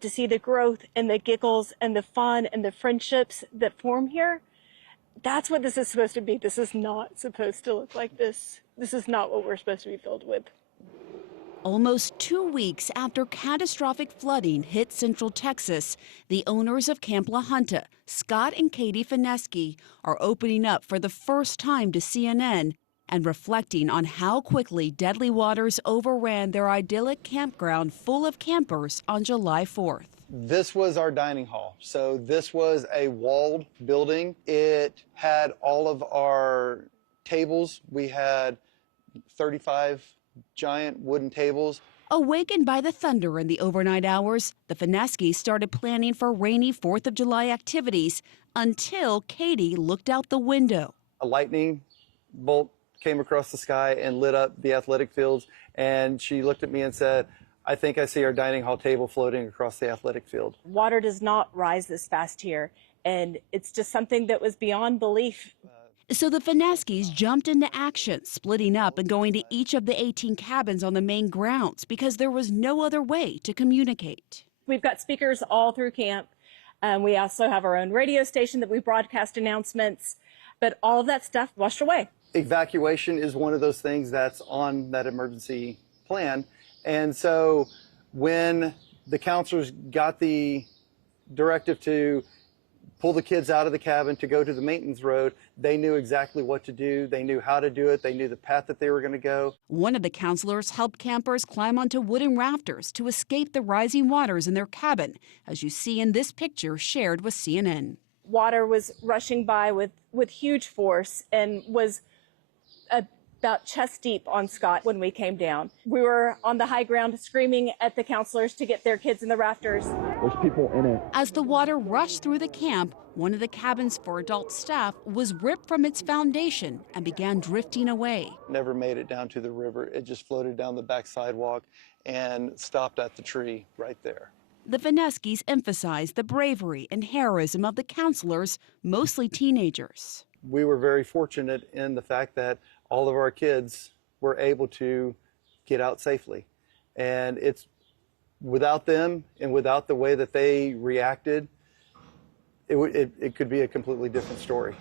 To see the growth and the giggles and the fun and the friendships that form here, that's what this is supposed to be. This is not supposed to look like this. This is not what we're supposed to be filled with. Almost 2 weeks after catastrophic flooding hit central Texas, the owners of Camp La Junta, Scott and Katie Fineski, are opening up for the first time to CNN and reflecting on how quickly deadly waters overran their idyllic campground full of campers on July 4th. This was our dining hall. So this was a walled building. It had all of our tables. We had 35 giant wooden tables. Awakened by the thunder in the overnight hours, the Fineskis started planning for rainy 4th of July activities until Katie looked out the window. A lightning bolt came across the sky and lit up the athletic fields, and she looked at me and said, "I think I see our dining hall table floating across the athletic field." Water does not rise this fast here, and it's just something that was beyond belief. So the Fineskis jumped into action, splitting up and going to each of the 18 cabins on the main grounds because there was no other way to communicate. We've got speakers all through camp. We also have our own radio station that we broadcast announcements, but all of that stuff washed away. Evacuation is one of those things that's on that emergency plan. And so when the counselors got the directive to pull the kids out of the cabin to go to the maintenance road, they knew exactly what to do. They knew how to do it. They knew the path that they were going to go. One of the counselors helped campers climb onto wooden rafters to escape the rising waters in their cabin, as you see in this picture shared with CNN. Water was rushing by with huge force and was about chest deep on Scott when we came down. We were on the high ground screaming at the counselors to get their kids in the rafters. There's people in it. As the water rushed through the camp, one of the cabins for adult staff was ripped from its foundation and began drifting away. Never made it down to the river. It just floated down the back sidewalk and stopped at the tree right there. The Fineskis emphasized the bravery and heroism of the counselors, mostly teenagers. We were very fortunate in the fact that all of our kids were able to get out safely. And it's without them and without the way that they reacted, it could be a completely different story.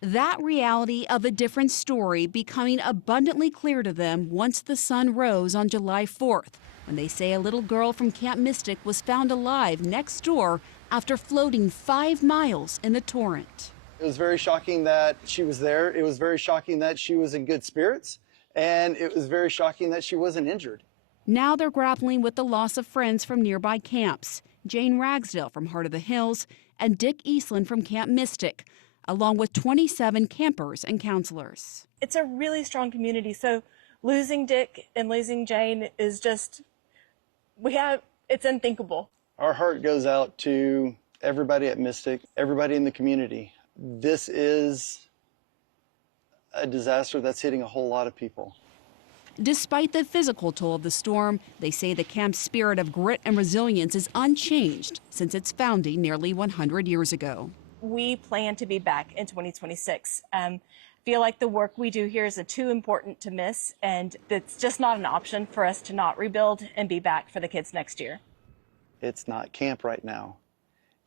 That reality of a different story becoming abundantly clear to them once the sun rose on July 4th, when they say a little girl from Camp Mystic was found alive next door after floating 5 miles in the torrent. It was very shocking that she was there. It was very shocking that she was in good spirits. And it was very shocking that she wasn't injured. Now they're grappling with the loss of friends from nearby camps, Jane Ragsdale from Heart of the Hills and Dick Eastland from Camp Mystic, along with 27 campers and counselors. It's a really strong community, so losing Dick and losing Jane is just, it's unthinkable. Our heart goes out to everybody at Mystic, everybody in the community. This is a disaster that's hitting a whole lot of people. Despite the physical toll of the storm, they say the camp's spirit of grit and resilience is unchanged since its founding nearly 100 years ago. We plan to be back in 2026. Feel like the work we do here is too important to miss, and it's just not an option for us to not rebuild and be back for the kids next year. It's not camp right now.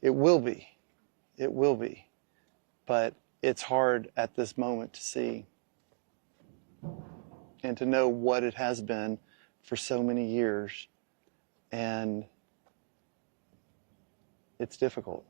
It will be. It will be. But it's hard at this moment to see and to know what it has been for so many years. And it's difficult.